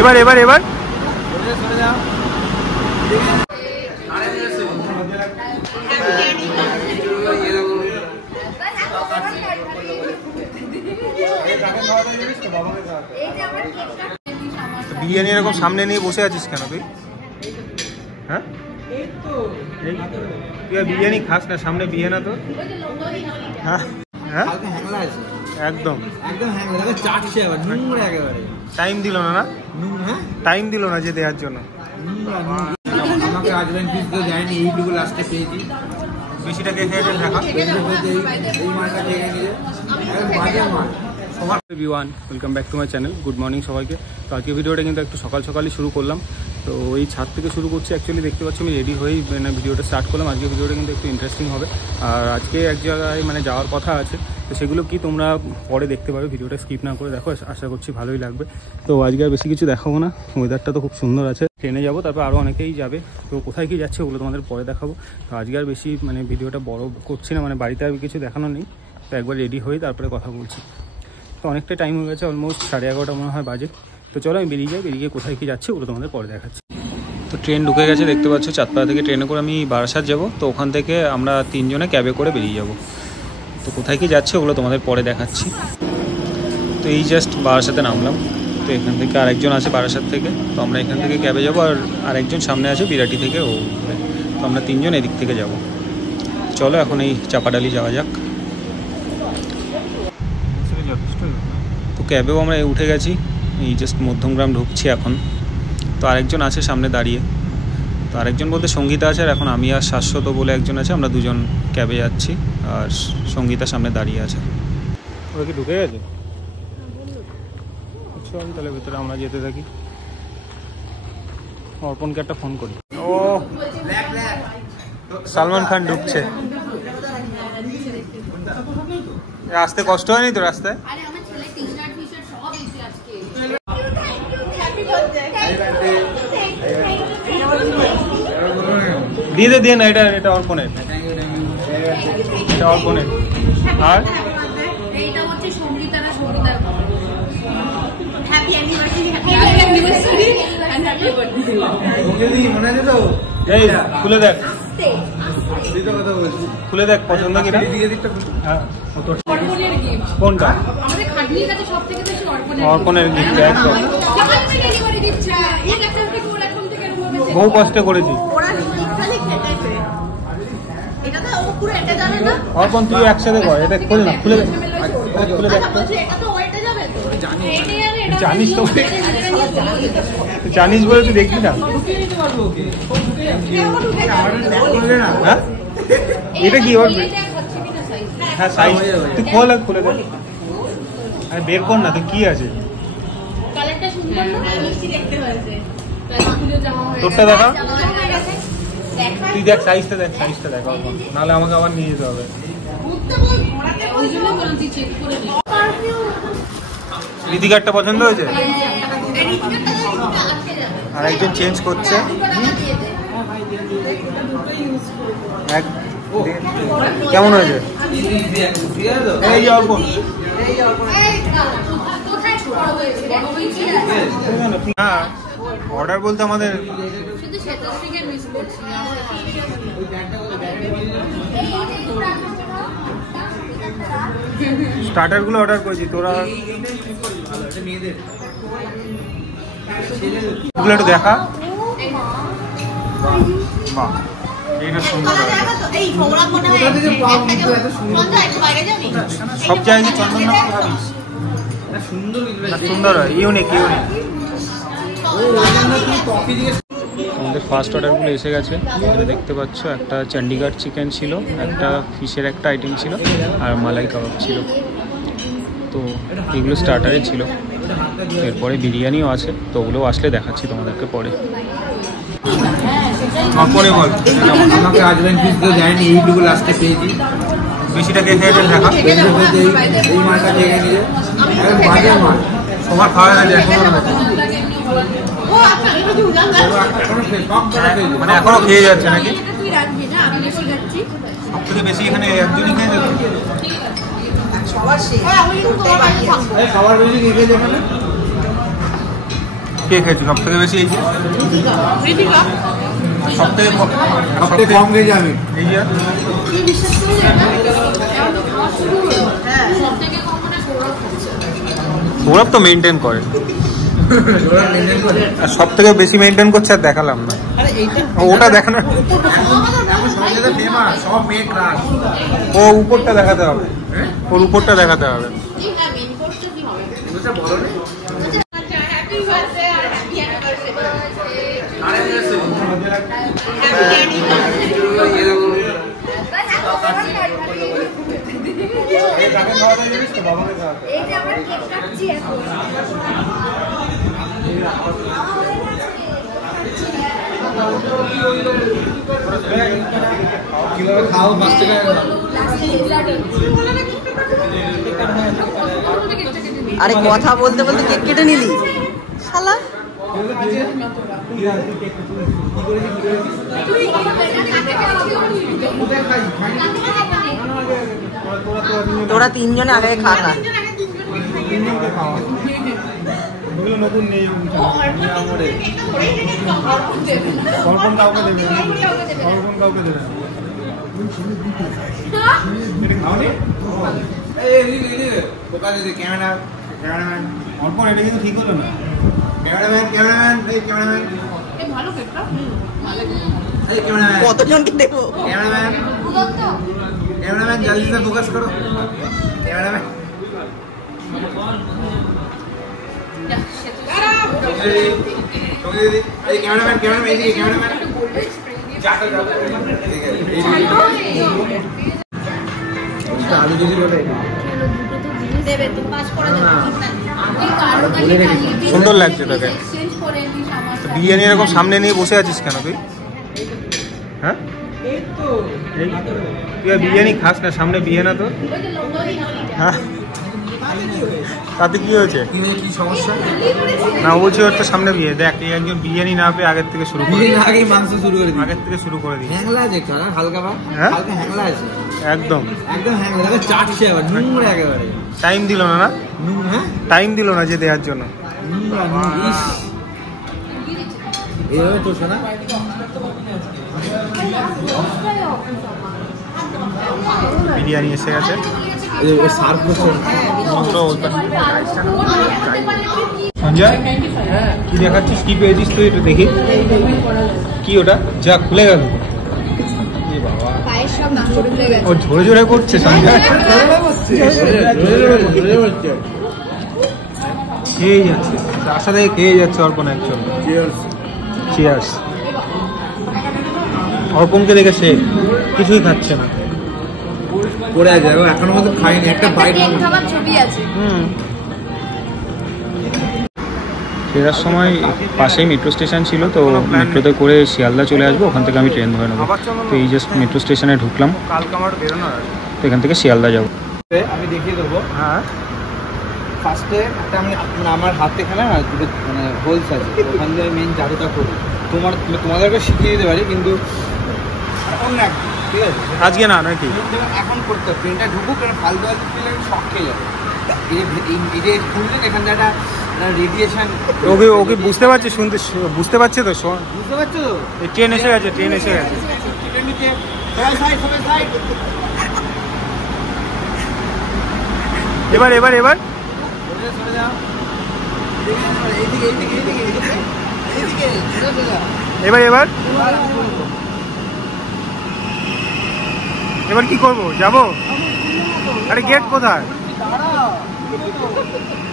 এবার এবার এবার বিরিয়ানি এরকম সামনে নিয়ে বসে আছিস কেন তুই? হ্যাঁ তুই বিরিয়ানি খাস না, সামনে বিয়ে না তোর? হ্যাঁ হ্যাঁ একদম টাইম দিল না, না টাইম দিল না যে দেওয়ার জন্য। বেশিটা কে খেয়েছেন Dhaka? Welcome back to my channel. Good morning সবাইকে। তো আজকে ভিডিওটা কিন্তু একটু সকাল সকালই শুরু করলাম। তো ওই ছাদ থেকে শুরু করছি। অ্যাকচুয়ালি দেখতে পাচ্ছি আমি রেডি হয়েই মানে ভিডিওটা স্টার্ট করলাম। আজকে ভিডিওটা কিন্তু একটু ইন্টারেস্টিং হবে। আর আজকে এক জায়গায় মানে যাওয়ার কথা আছে, তো সেগুলো কি তোমরা পরে দেখতে পাবে। ভিডিওটা স্কিপ না করে দেখো, আশা করছি ভালোই লাগবে। তো আজকে আর বেশি কিছু দেখাবো না, ওয়েদারটা তো খুব সুন্দর আছে। ট্রেনে যাবো, তারপর আরও অনেকেই যাবে। তো কোথায় কি যাচ্ছে ওগুলো তোমাদের পরে দেখাবো। তো আজকে আর বেশি মানে ভিডিওটা বড় করছি না, মানে বাড়িতে আর কিছু দেখানো নেই। তো একবার রেডি হয়ে তারপরে কথা বলছি। তো অনেকটা টাইম হয়ে গেছে, অলমোস্ট 11:30 মনে হয় বাজে। তো চলো আমি বেরিয়ে যাই, বেরিয়ে কোথায় কি যাচ্ছে ওগুলো তোমাদের পরে দেখাচ্ছি। তো ট্রেন ঢুকে গেছে দেখতে পাচ্ছ। চাঁদপাড়া থেকে ট্রেনে করে আমি বারাসাত যাব। তো ওখান থেকে আমরা 3 জনে ক্যাবে করে বেরিয়ে যাব। তো কোথায় কি যাচ্ছে ওগুলো তোমাদের পরে দেখাচ্ছি। তো এই জাস্ট বারাসাতে নামলাম। তো এখান থেকে আরেকজন আছে বারাসাত থেকে, তো আমরা এখান থেকে ক্যাবে যাবো। আর আরেকজন সামনে আছে বিরাটি থেকে, ও। তো আমরা 3 জন এদিক থেকে যাব। চলো এখন এই চাপাডালি যাওয়া যাক। তো ক্যাবেও আমরা উঠে গেছি, এই জাস্ট মধ্যমগ্রাম ঢুকছি এখন। তো আরেকজন আছে সামনে দাঁড়িয়ে। তো আরেকজন বলতে সঙ্গীতা আছে, আর এখন আমি আর শাশ্বত বলে একজন আছে। আমরা দুজন ক্যাবে যাচ্ছি, আর সঙ্গীতা সামনে দাঁড়িয়ে আছে। ওরা কি ঢুকে গেছে? চল তাহলে ভেতরে আমরা যেতে থাকি। অর্পণকে একটা ফোন করি। ও সালমান খান ঢুকছে। আসতে কষ্ট হয়নি তো রাস্তায়? দিয়ে দে, দিয়ে না, এটা অর্পণের, এটা অর্পণের। আর খুলে দেখ, খুলে দেখ পছন্দ কিনা। কোনটা? অর্পণের গিফট একদম। বহু কষ্ট করেছি। অর্পণ তুই একসাথে কর, এটা খুলে না, খুলে দেখ, খুলে দেখ। জানিস তো, জানিস বলে তুই দেখবি না। হ্যাঁ এটা কি ওর? হ্যাঁ সাইজ তুই খোলা, খুলে দেখ। আরে বের কর না, তুই কি আছে তোরটা দেখা। তুই দেখ সাইজটা, দেখ সাইজটা দেখ, নাহলে আমাকে আবার নিয়ে যেতে হবে। ঋতিকারটা পছন্দ হয়েছে? আর একজন চেঞ্জ করছে। কেমন হয়েছে? এই অর্পণ, হ্যাঁ অর্ডার বলতে আমাদের স্টার্টারগুলো অর্ডার করেছি। তোরা ওগুলো একটু দেখা। বাহ এইটা সুন্দর, সব জায়গায় চন্দন না ভাবিস, সুন্দর হয়, ইউনিক ইউনিক। আমাদের ফার্স্ট অর্ডারগুলো এসে গেছে, এটা দেখতে পাচ্ছ। একটা চণ্ডীগড় চিকেন ছিল, একটা ফিশের একটা আইটেম ছিল, আর মালাই কাবাব ছিল। তো এগুলো স্টার্টারে ছিল। এরপরে বিরিয়ানিও আছে, তো ওগুলোও আসলে দেখাচ্ছি তোমাদেরকে পরে। পরে বল, আমাকে আজরাইন ফিশ দিয়ে যায়নি, এইটুকু লাস্টে পেয়েছি। বেশিটা কে খেয়েছেন ঢাকা? এই মাছটা খেয়ে নিয়ে বাজার মাছ সবার খাওয়া গেছে এখনো, মানে এখনো খেয়ে যাচ্ছে নাকি? সব থেকে বেশি এখানে একজনই খেয়ে যাচ্ছে। খাবার শেষ। খাবার বেশি খেয়ে যাবে না। কে খেয়েছো সব থেকে বেশি? এই যে সব থেকে কম খেয়ে যাবে এই যে সৌরভ তো মেনটেন করে, আর সব থেকে বেশি মেনটেন করছে আর দেখালাম না। ওটা দেখানো, সব মেয়ে ক্লাস। ও উপরটা দেখাতে হবে, ওর উপরটা দেখাতে হবে। খাও পাঁচ টাকা। আরে কথা বলতে বলতে কেক কেটে নিলি শালা। তোরা তিনজনে আগে খা খা। নতুন নেই, অর্পণ কাউকে দেবে, অর্পণ কাউকে দেবে। ক্যামেরাম্যান অর্পণ এটা কিন্তু ঠিক হলো না। কতজনকে দেবো? ক্যামেরাম্যান জলদি से फोकस करो। ক্যামেরাম্যান আলু যদি বলে সুন্দর লাগছে তোকে। বিরিয়ানি এরকম সামনে নিয়ে বসে আছিস কেন তুই? হ্যাঁ তুই আর বিরিয়ানি খাস না, সামনে বিয়ে না তো? হ্যাঁ তাতে কি হয়েছে? কি সমস্যা? না বলছি ওর তো সামনে বিয়ে। দেখ এই একজন বিরিয়ানি না পেয়ে আগের থেকে শুরু করে, আগেই মাংস শুরু করে আগের থেকে শুরু করে দিই। হ্যাংলা আছে একটু, হালকা হ্যাঁ? হালকা হ্যাংলা আছে, একদম একদম হ্যাংলা। দেখো চাটছে আবার নোংরা একেবারে। টাইম দিল না, না হ্যাঁ টাইম দিল না যে দেওয়ার জন্য। নোংরা ইস এইভাবে চলছে না। বিরিয়ানি এসে গেছে, সার্ভ করছে সঞ্জয়। কি দেখাচ্ছিস, কি পেয়েছিস তুই? একটু দেখি কি ওটা, যা খুলে গেল। ও ঝরে ঝরে করছে সঞ্জয়, খেয়ে যাচ্ছে, আশা থেকে খেয়ে যাচ্ছে অর্পণ একজন। চিয়ার্স। অর্পণকে দেখে সে কিছুই খাচ্ছে না, পড়ে আছে এখনো মতো খাইনি একটা বাইট। ফেরার সময় পাশেই মেট্রো স্টেশন ছিল, তো মেট্রোতে করে শিয়ালদা চলে আসবো, ওখান থেকে আমি ট্রেন ধরে নেবো। তো এই জাস্ট মেট্রো স্টেশনে ঢুকলাম, তো এখান থেকে শিয়ালদা যাবো। আমি দেখিয়ে দেবো। হ্যাঁ ফার্স্টে একটা আমি আমার হাতে এখানে না দুটো মানে হোলস আছে, ওখান থেকে মেন জাদুটা করি। তোমাদেরকে শিখিয়ে দিতে পারি, কিন্তু অন্য একদিন, ঠিক আছে? আজকে না নাকি এখন করতে হবে। ট্রেনটা ঢুকুক, কারণ ফালতু ফালতু পেলে শখ খেয়ে যাবে। এই যে খুললেন এখান থেকে একটা রেডিয়েশন। ওকে ওকে বুঝতে পারছি, শুনতে বুঝতে পারছে তো? বুঝতে পারছো তো? এই ট্রেন এসে গেছে, ট্রেন এসে গেছে। ট্রেন নিচে সবাই সাইড, সবাই সাইড। এবার এবার এবার সরে যাও। এইদিকে এইদিকে এইদিকে এইদিকে এইদিকে সোজা সোজা। এবার এবার এবার কি করবো, যাবো? আরে গেট কোথায়?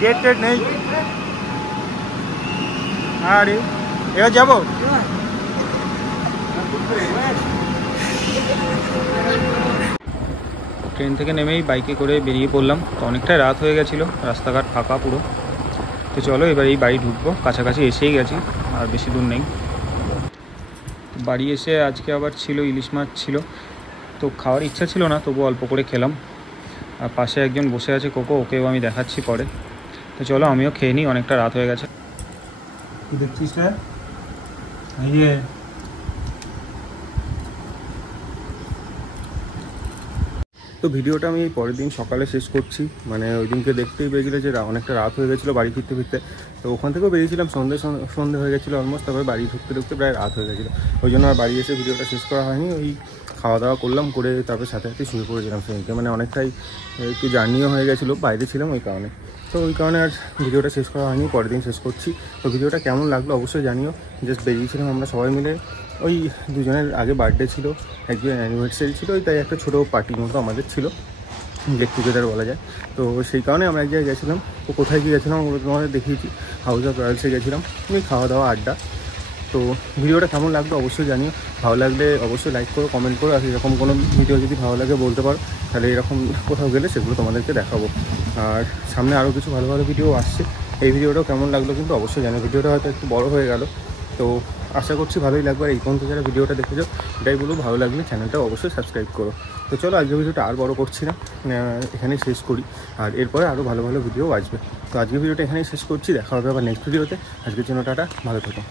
গেট টেট নেই। আরে এবার যাবো। ট্রেন থেকে নেমেই বাইকে করে বেরিয়ে পড়লাম। তো অনেকটাই রাত হয়ে গেছিলো, রাস্তাঘাট ফাঁকা পুরো। তো চলো এবার এই বাড়ি ঢুকবো, কাছাকাছি এসেই গেছি, আর বেশি দূর নেই। বাড়ি এসে আজকে আবার ছিল ইলিশ মাছ ছিল, তো খাওয়ার ইচ্ছা ছিল না, তবু অল্প করে খেলাম। আর পাশে একজন বসে আছে কোকো, ওকেও আমি দেখাচ্ছি পরে। তো চলো আমিও খেয়ে নিই, অনেকটা রাত হয়ে গেছে। কি দেখছিস রে? এই যে তো ভিডিওটা আমি পরের দিন সকালে শেষ করছি, মানে ওই দিনকে দেখতেই পেয়েছিল যে অনেকটা রাত হয়ে গেছিলো বাড়ি ফিরতে। তো ওখান থেকেও বেরিয়েছিলাম, সন্ধে হয়ে গেছিলো অলমোস্ট, তারপরে বাড়ি ঢুকতে প্রায় রাত হয়ে গেছিলো। ওই জন্য আর বাড়ি এসে ভিডিওটা শেষ করা হয়নি। ওই খাওয়া দাওয়া করলাম, করে তারপরে সাথে শুয়ে পড়েছিলাম সেদিনকে, মানে অনেকটাই একটু জার্নিও হয়ে গেছিলো, বাইরে ছিলাম ওই কারণে। তো ওই কারণে আর ভিডিওটা শেষ করা হয়নি, পরের দিন শেষ করছি। তো ভিডিওটা কেমন লাগলো অবশ্যই জানিও। জাস্ট বেরিয়েছিলাম আমরা সবাই মিলে, ওই দুজনের আগে বার্থডে ছিল, একজনের অ্যানিভার্সারি ছিল, তাই একটা ছোটো পার্টির মতো আমাদের ছিল, গেট টুগেদার বলা যায়। তো সেই কারণে আমরা এক জায়গায় গেছিলাম। তো কোথায় গিয়ে গেছিলাম ওগুলো তোমাদের দেখিয়েছি, হাউস অফ রয়্যালসে গেছিলাম, ওই খাওয়া দাওয়া আড্ডা। তো ভিডিওটা কেমন লাগলো অবশ্যই জানিও, ভালো লাগলে অবশ্যই লাইক করো, কমেন্ট করো, আর এরকম কোনো ভিডিও যদি ভালো লাগে বলতে পারো, তাহলে এরকম কোথাও গেলে সেগুলো তোমাদেরকে দেখাবো। আর সামনে আরও কিছু ভালো ভালো ভিডিও আসছে। এই ভিডিওটাও কেমন লাগলো কিন্তু অবশ্যই জানিও। ভিডিওটা হয়তো একটু বড় হয়ে গেল, তো আশা করছি ভালোই লাগবে। আর এই পর্যন্ত যারা ভিডিওটা দেখেছো এটাই বলবো, ভালো লাগলে চ্যানেলটা অবশ্যই সাবস্ক্রাইব করো। তো চলো আজকের ভিডিওটা আর বড় করছি না, এখানেই শেষ করি। আর এরপরে আরও ভালো ভালো ভিডিও আসবে। তো আজকের ভিডিওটা এখানেই শেষ করছি, দেখা হবে আবার নেক্সট ভিডিওতে। আজকের জন্য টাটা, ভালো থেকো।